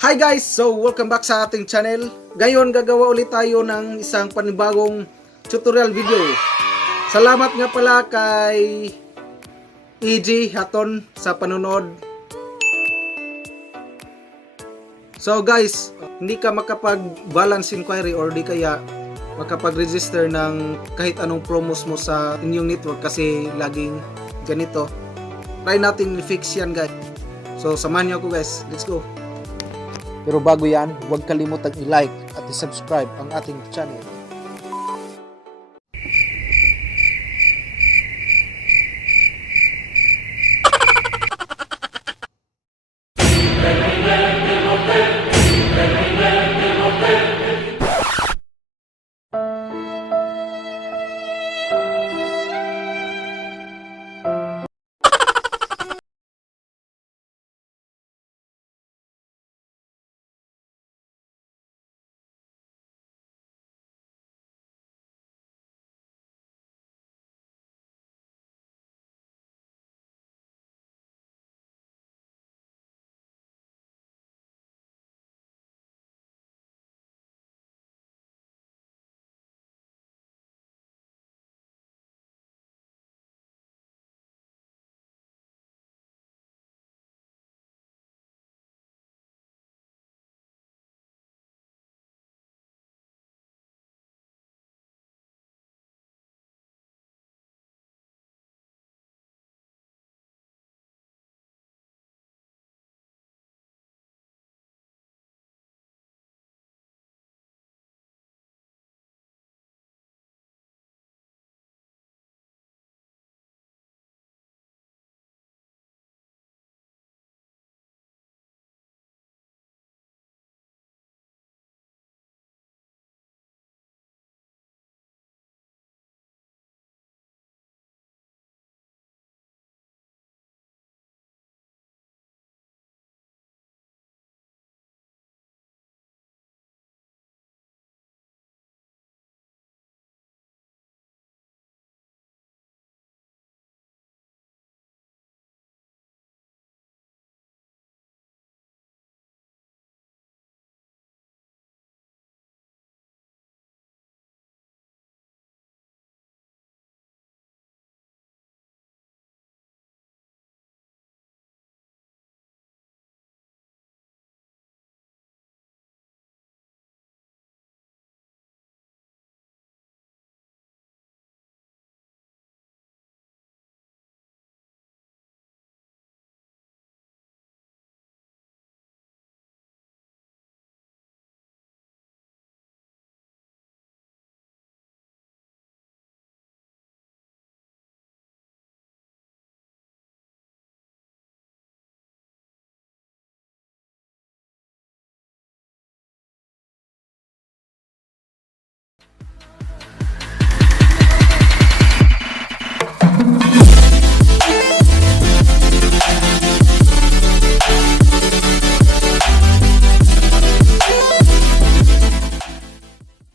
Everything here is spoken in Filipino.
Hi guys! So, welcome back sa ating channel. Ngayon, gagawa ulit tayo ng isang panibagong tutorial video. Salamat nga pala kay EG Haton sa panonood. So guys, hindi ka makapag-balance inquiry or di kaya makapag-register ng kahit anong promos mo sa inyong network kasi laging ganito. Try natin i-fix yan guys. So, samahan niyo ako guys. Let's go! Pero bago yan, huwag kalimutang i-like at i-subscribe ang ating channel.